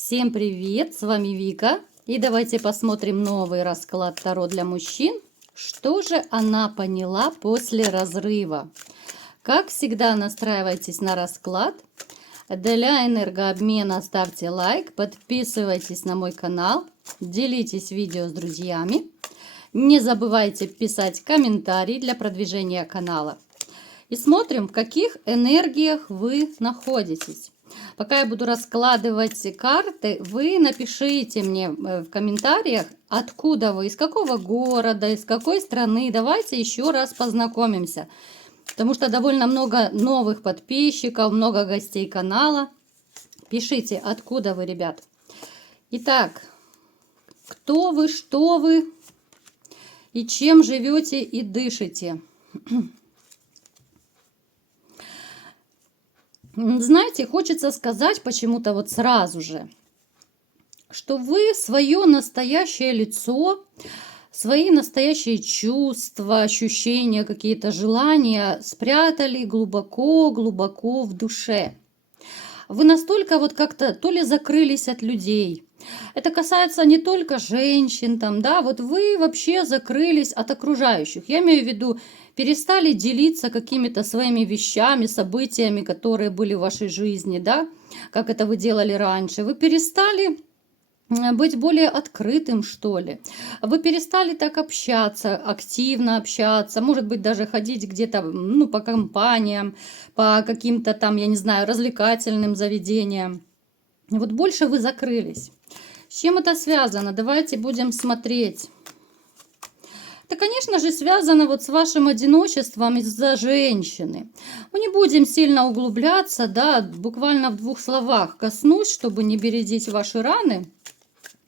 Всем привет, с вами Вика. И давайте посмотрим новый расклад Таро для мужчин. Что же она поняла после разрыва? Как всегда, настраивайтесь на расклад. Для энергообмена ставьте лайк, подписывайтесь на мой канал, делитесь видео с друзьями. Не забывайте писать комментарии для продвижения канала. И смотрим, в каких энергиях вы находитесь. Пока я буду раскладывать карты, вы напишите мне в комментариях, откуда вы, из какого города, из какой страны. Давайте еще раз познакомимся, потому что довольно много новых подписчиков, много гостей канала. Пишите, откуда вы, ребят. Итак, кто вы, что вы и чем живете и дышите. Знаете, хочется сказать почему-то вот сразу же, что вы свое настоящее лицо, свои настоящие чувства, ощущения, какие-то желания спрятали глубоко-глубоко в душе. Вы настолько вот как-то то ли закрылись от людей. Это касается не только женщин, там, да, вот вы вообще закрылись от окружающих. Я имею в виду, перестали делиться какими-то своими вещами, событиями, которые были в вашей жизни, да, как это вы делали раньше. Вы перестали быть более открытым, что ли. Вы перестали так общаться, активно общаться, может быть, даже ходить где-то, ну, по компаниям, по каким-то там, я не знаю, развлекательным заведениям. Вот больше вы закрылись. С чем это связано? Давайте будем смотреть. Это, конечно же, связано вот с вашим одиночеством из-за женщины. Мы не будем сильно углубляться, да, буквально в двух словах коснусь, чтобы не бередить ваши раны.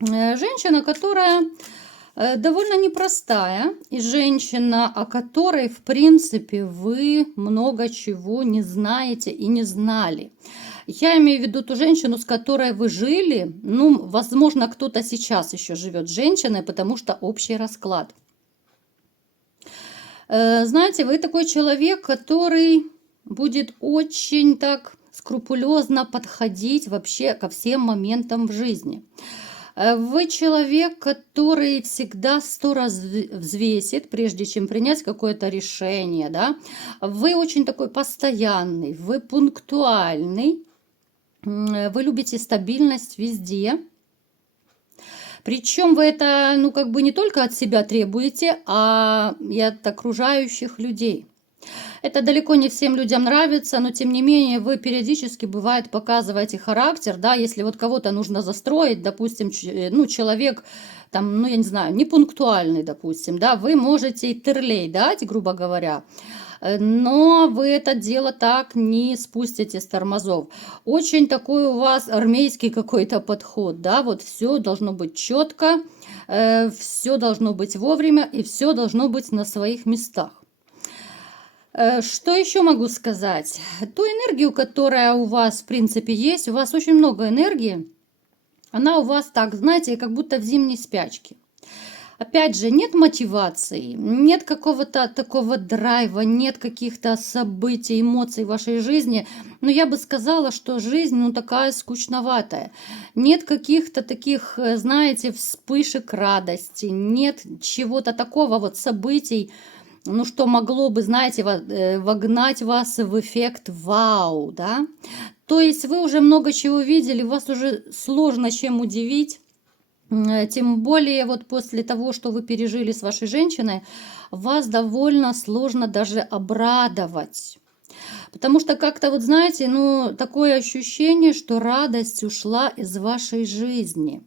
Женщина, которая довольно непростая, и женщина, о которой, в принципе, вы много чего не знаете и не знали. Я имею в виду ту женщину, с которой вы жили. Ну, возможно, кто-то сейчас еще живет с женщиной, потому что общий расклад. Знаете, вы такой человек, который будет очень так скрупулезно подходить вообще ко всем моментам в жизни. Вы человек, который всегда 100 раз взвесит, прежде чем принять какое-то решение. Да? Вы очень такой постоянный, вы пунктуальный. Вы любите стабильность везде. Причем вы это, ну, как бы не только от себя требуете, а и от окружающих людей. Это далеко не всем людям нравится, но тем не менее вы периодически, бывает, показываете характер, да, если вот кого-то нужно застроить, допустим, ну, человек, там, ну, я не знаю, непунктуальный, допустим, да, вы можете и тырлей дать, грубо говоря, но вы это дело так не спустите с тормозов. Очень такой у вас армейский какой-то подход, да, вот все должно быть четко, все должно быть вовремя и все должно быть на своих местах. Что еще могу сказать? Ту энергию, которая у вас, в принципе, есть, у вас очень много энергии, она у вас так, знаете, как будто в зимней спячке. Опять же, нет мотивации, нет какого-то такого драйва, нет каких-то событий, эмоций в вашей жизни. Но я бы сказала, что жизнь, ну, такая скучноватая. Нет каких-то таких, знаете, вспышек радости, нет чего-то такого вот событий, ну, что могло бы, знаете, вогнать вас в эффект вау, да? То есть вы уже много чего видели, вас уже сложно чем удивить. Тем более вот после того, что вы пережили с вашей женщиной, вас довольно сложно даже обрадовать. Потому что как-то вот, знаете, ну, такое ощущение, что радость ушла из вашей жизни.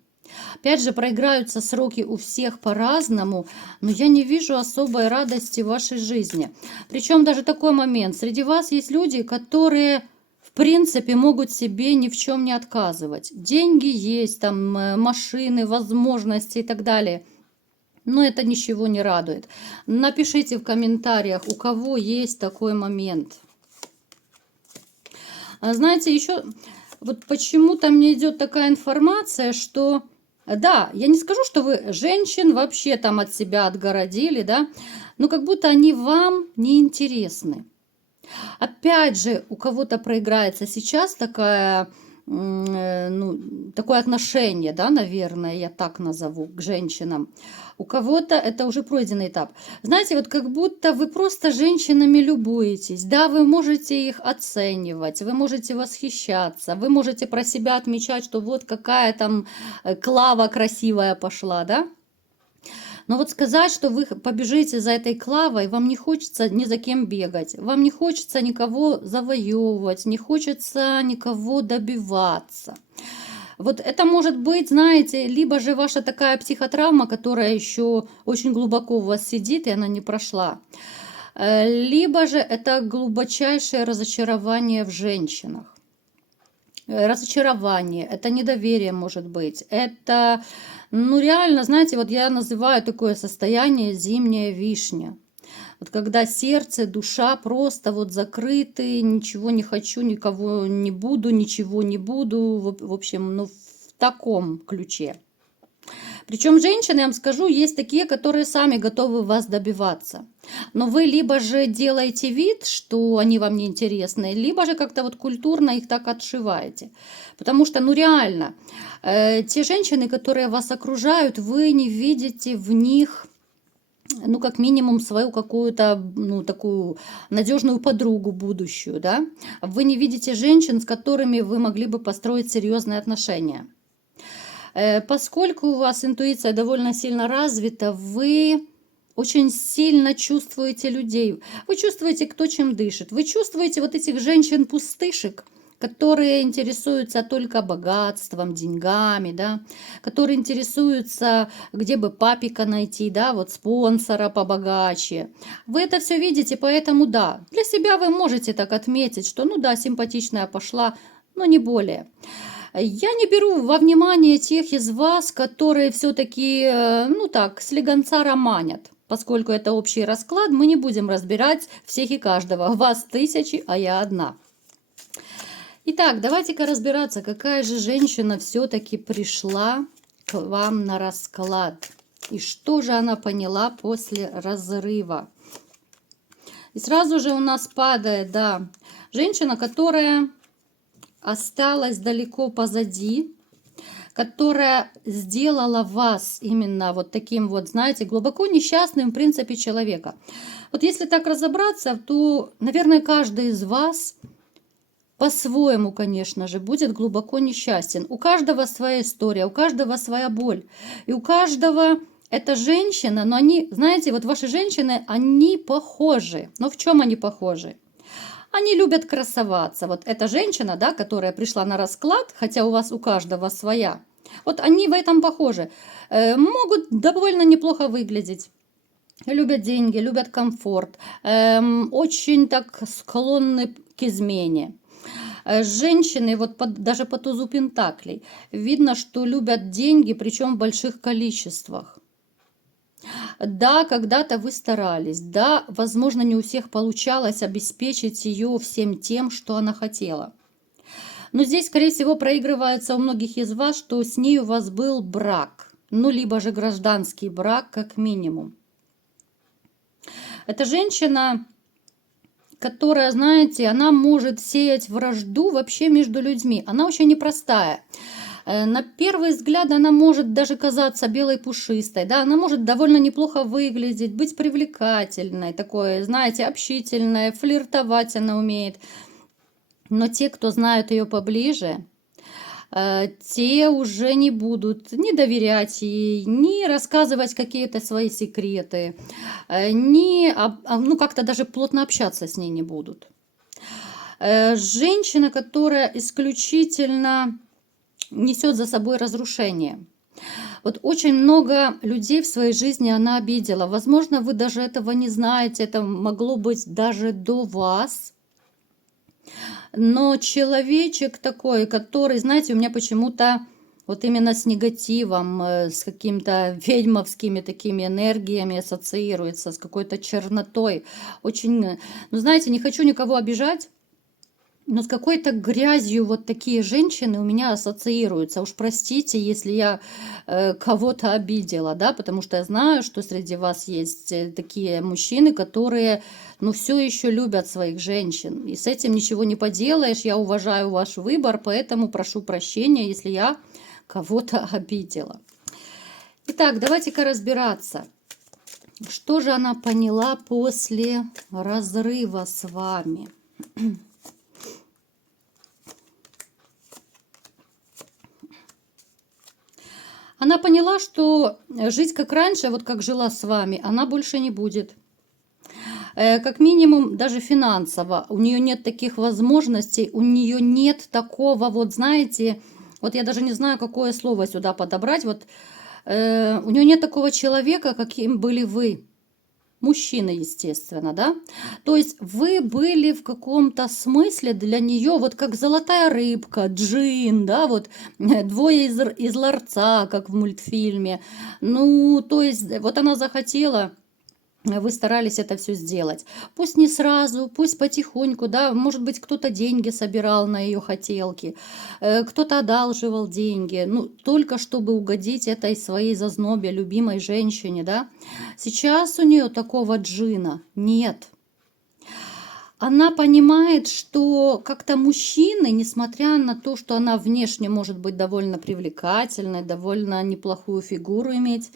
Опять же, проиграются сроки у всех по-разному, но я не вижу особой радости в вашей жизни. Причем даже такой момент. Среди вас есть люди, которые, в принципе, могут себе ни в чем не отказывать. Деньги есть, там, машины, возможности и так далее. Но это ничего не радует. Напишите в комментариях, у кого есть такой момент. Знаете, еще вот почему-то мне идет такая информация, что да, я не скажу, что вы женщин вообще там от себя отгородили, да, но как будто они вам не интересны. Опять же, у кого-то проиграется сейчас такая ну, такое отношение, да, наверное, я так назову, к женщинам. У кого-то это уже пройденный этап. Знаете, вот как будто вы просто женщинами любуетесь. Да, вы можете их оценивать, вы можете восхищаться, вы можете про себя отмечать, что вот какая там Клава красивая пошла, да? Но вот сказать, что вы побежите за этой Клавой, вам не хочется ни за кем бегать, вам не хочется никого завоевывать, не хочется никого добиваться. Вот это может быть, знаете, либо же ваша такая психотравма, которая еще очень глубоко в вас сидит, и она не прошла. Либо же это глубочайшее разочарование в женщинах. Разочарование, это недоверие может быть, это, ну реально, знаете, вот я называю такое состояние зимняя вишня. Вот когда сердце, душа просто вот закрыты, ничего не хочу, никого не буду, ничего не буду, в общем, ну в таком ключе. Причем женщины, я вам скажу, есть такие, которые сами готовы вас добиваться. Но вы либо же делаете вид, что они вам не интересны, либо же как-то вот культурно их так отшиваете. Потому что, ну реально, те женщины, которые вас окружают, вы не видите в них, ну, как минимум, свою какую-то, ну, такую надежную подругу будущую, да. Вы не видите женщин, с которыми вы могли бы построить серьезные отношения. Поскольку у вас интуиция довольно сильно развита, вы очень сильно чувствуете людей. Вы чувствуете, кто чем дышит. Вы чувствуете вот этих женщин-пустышек, которые интересуются только богатством, деньгами, да, которые интересуются, где бы папика найти, да, вот спонсора побогаче. Вы это все видите, поэтому да, для себя вы можете так отметить, что ну да, симпатичная пошла, но не более. Я не беру во внимание тех из вас, которые все-таки, ну так, слегонца романят. Поскольку это общий расклад, мы не будем разбирать всех и каждого. Вас тысячи, а я одна. Итак, давайте-ка разбираться, какая же женщина все-таки пришла к вам на расклад. И что же она поняла после разрыва. И сразу же у нас падает, да, женщина, которая осталась далеко позади, которая сделала вас именно вот таким вот, знаете, глубоко несчастным в принципе человека. Вот если так разобраться, то, наверное, каждый из вас по-своему, конечно же, будет глубоко несчастен. У каждого своя история, у каждого своя боль. И у каждого эта женщина, но они, знаете, вот ваши женщины, они похожи. Но в чем они похожи? Они любят красоваться. Вот эта женщина, да, которая пришла на расклад, хотя у вас у каждого своя, вот они в этом похожи. Могут довольно неплохо выглядеть. Любят деньги, любят комфорт. Очень так склонны к измене. Женщины, вот даже по тузу пентаклей, видно, что любят деньги, причем в больших количествах. Да, когда-то вы старались, да, возможно, не у всех получалось обеспечить ее всем тем, что она хотела. Но здесь, скорее всего, проигрывается у многих из вас, что с ней у вас был брак, ну, либо же гражданский брак, как минимум. Это женщина, которая, знаете, она может сеять вражду вообще между людьми. Она очень непростая. На первый взгляд она может даже казаться белой пушистой, да, она может довольно неплохо выглядеть, быть привлекательной, такой, знаете, общительной, флиртовать она умеет. Но те, кто знают ее поближе, те уже не будут ни доверять ей, ни рассказывать какие-то свои секреты, ни, ну, как-то даже плотно общаться с ней не будут. Женщина, которая исключительно несет за собой разрушение. Вот очень много людей в своей жизни она обидела. Возможно, вы даже этого не знаете, это могло быть даже до вас. Но человечек такой, который, знаете, у меня почему-то вот именно с негативом, с какими-то ведьмовскими такими энергиями ассоциируется, с какой-то чернотой. Очень, ну знаете, не хочу никого обижать, Но с какой-то грязью вот такие женщины у меня ассоциируются. Уж простите, если я кого-то обидела, да, потому что я знаю, что среди вас есть такие мужчины, которые, ну, все еще любят своих женщин. И с этим ничего не поделаешь. Я уважаю ваш выбор, поэтому прошу прощения, если я кого-то обидела. Итак, давайте-ка разбираться. Что же она поняла после разрыва с вами? Она поняла, что жить как раньше, вот как жила с вами, она больше не будет. Как минимум, даже финансово. У нее нет таких возможностей, у нее нет такого, вот знаете, вот я даже не знаю, какое слово сюда подобрать. Вот у нее нет такого человека, каким были вы. Мужчина, естественно, да? То есть вы были в каком-то смысле для нее вот как золотая рыбка, джин, да, вот двое из ларца, как в мультфильме. Ну, то есть вот она захотела, вы старались это все сделать. Пусть не сразу, пусть потихоньку, да, может быть, кто-то деньги собирал на ее хотелки, кто-то одалживал деньги, ну, только чтобы угодить этой своей зазнобе, любимой женщине, да. Сейчас у нее такого джина нет. Она понимает, что как-то мужчины, несмотря на то, что она внешне может быть довольно привлекательной, довольно неплохую фигуру иметь,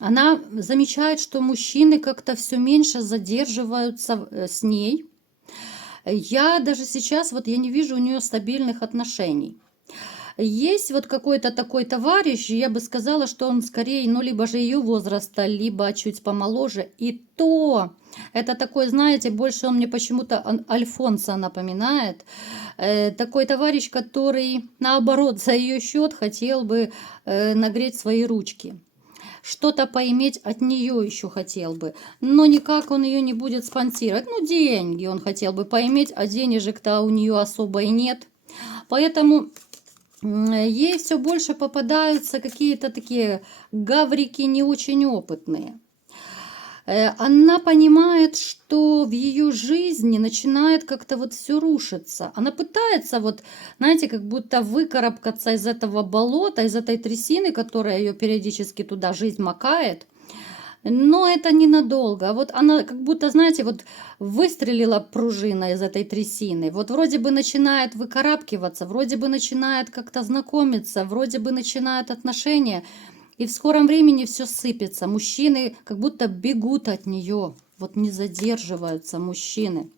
она замечает, что мужчины как-то все меньше задерживаются с ней. Я даже сейчас, вот я не вижу у нее стабильных отношений. Есть вот какой-то такой товарищ, я бы сказала, что он скорее, ну, либо же ее возраста, либо чуть помоложе. И то, это такой, знаете, больше он мне почему-то Альфонса напоминает. Такой товарищ, который, наоборот, за ее счет хотел бы нагреть свои ручки. Что-то поиметь от нее еще хотел бы, но никак он ее не будет спонсировать. Ну, деньги он хотел бы поиметь, а денежек-то у нее особо и нет. Поэтому ей все больше попадаются какие-то такие гаврики не очень опытные. Она понимает, что в ее жизни начинает как-то вот все рушиться. Она пытается вот, знаете, как будто выкарабкаться из этого болота, из этой трясины, которая ее периодически туда жизнь макает. Но это ненадолго. Вот она как будто, знаете, вот выстрелила пружина из этой трясины. Вот вроде бы начинает выкарабкиваться, вроде бы начинает как-то знакомиться, вроде бы начинают отношения. И в скором времени все сыпется. Мужчины как будто бегут от нее. Вот не задерживаются мужчины.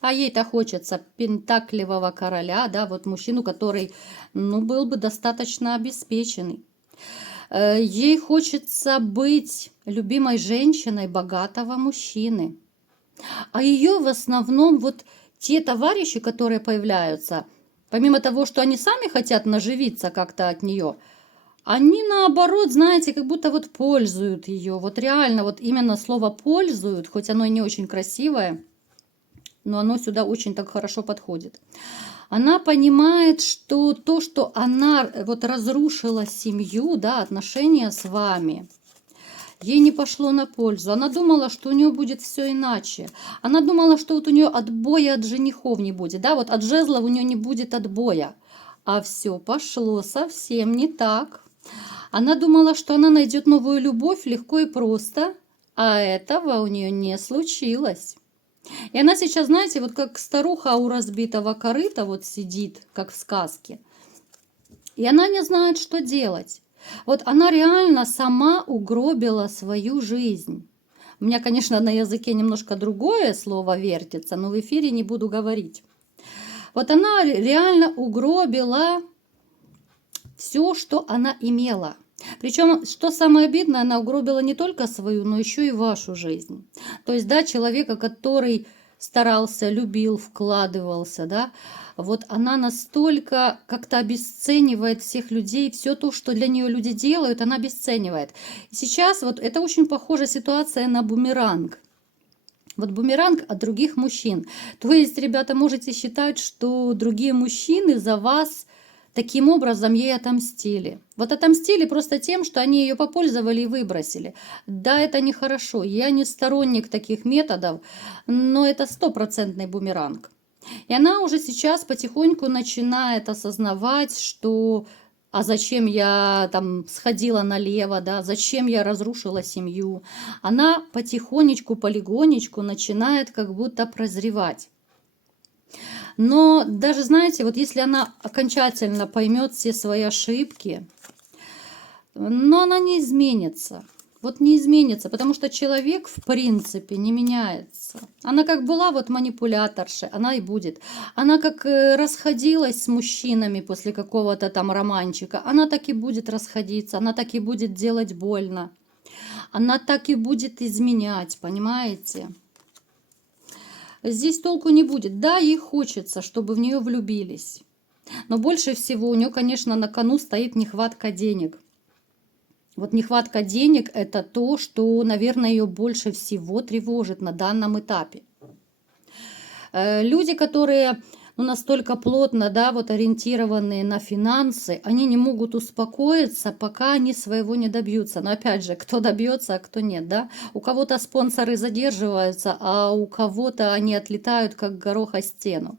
А ей-то хочется пентакливого короля, да, вот мужчину, который, ну, был бы достаточно обеспеченный. Ей хочется быть любимой женщиной богатого мужчины. А ее в основном вот те товарищи, которые появляются, помимо того, что они сами хотят наживиться как-то от нее, они наоборот, знаете, как будто вот пользуют ее. Вот реально, вот именно слово «пользуют», хоть оно и не очень красивое, но оно сюда очень так хорошо подходит. Она понимает, что то, что она вот разрушила семью, да, отношения с вами, ей не пошло на пользу. Она думала, что у нее будет все иначе. Она думала, что вот у нее отбоя от женихов не будет, да, вот от жезлов у нее не будет отбоя. А все пошло совсем не так. Она думала, что она найдет новую любовь легко и просто, а этого у нее не случилось. И она сейчас, знаете, вот как старуха у разбитого корыта вот сидит, как в сказке. И она не знает, что делать. Вот она реально сама угробила свою жизнь. У меня, конечно, на языке немножко другое слово вертится, но в эфире не буду говорить. Вот она реально угробила все, что она имела. Причем, что самое обидное, она угробила не только свою, но еще и вашу жизнь. То есть, да, человека, который старался, любил, вкладывался, да, вот она настолько как-то обесценивает всех людей, все то, что для нее люди делают, она обесценивает. И сейчас вот это очень похожая ситуация на бумеранг. Вот бумеранг от других мужчин. То есть, ребята, можете считать, что другие мужчины за вас таким образом ей отомстили. Вот отомстили просто тем, что они ее попользовали и выбросили. Да, это нехорошо. Я не сторонник таких методов, но это стопроцентный бумеранг. И она уже сейчас потихоньку начинает осознавать, что а зачем я там сходила налево, да, зачем я разрушила семью. Она потихонечку, полигонечку начинает как будто прозревать. Но даже, знаете, вот если она окончательно поймет все свои ошибки, но она не изменится. Вот не изменится, потому что человек в принципе не меняется. Она как была вот манипуляторшей, она и будет. Она как расходилась с мужчинами после какого-то там романчика, она так и будет расходиться, она так и будет делать больно. Она так и будет изменять, понимаете? Здесь толку не будет. Да, ей хочется, чтобы в нее влюбились. Но больше всего у нее, конечно, на кону стоит нехватка денег. Вот нехватка денег – это то, что, наверное, ее больше всего тревожит на данном этапе. Люди, которые настолько плотно, да, вот ориентированные на финансы, они не могут успокоиться, пока они своего не добьются. Но опять же, кто добьется, а кто нет, да? У кого-то спонсоры задерживаются, а у кого-то они отлетают, как горох о стену.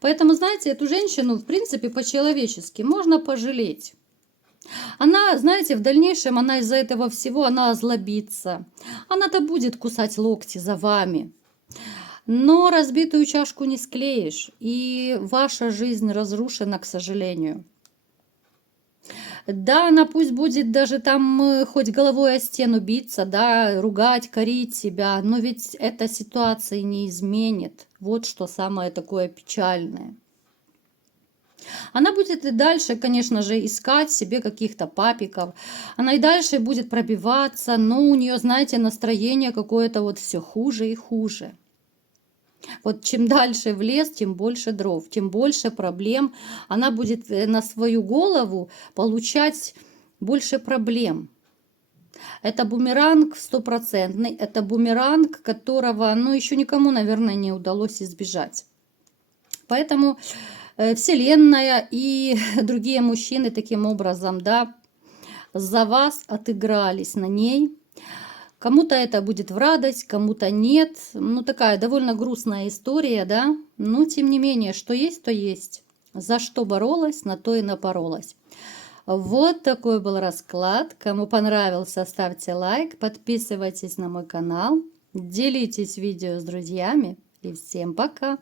Поэтому, знаете, эту женщину, в принципе, по-человечески можно пожалеть. Она, знаете, в дальнейшем она из-за этого всего, она озлобится. Она-то будет кусать локти за вами. Но разбитую чашку не склеишь, и ваша жизнь разрушена, к сожалению. Да, она пусть будет даже там хоть головой о стену биться, да, ругать, корить себя, но ведь эта ситуация не изменит. Вот что самое такое печальное. Она будет и дальше, конечно же, искать себе каких-то папиков. Она и дальше будет пробиваться, но у нее, знаете, настроение какое-то вот все хуже и хуже. Вот чем дальше в лес, тем больше дров, тем больше проблем. Она будет на свою голову получать больше проблем. Это бумеранг стопроцентный, это бумеранг, которого, еще никому, наверное, не удалось избежать. Поэтому Вселенная и другие мужчины таким образом, да, за вас отыгрались на ней. Кому-то это будет в радость, кому-то нет. Такая довольно грустная история, да. Но, тем не менее, что есть, то есть. За что боролась, на то и напоролась. Вот такой был расклад. Кому понравился, ставьте лайк, подписывайтесь на мой канал, делитесь видео с друзьями. И всем пока!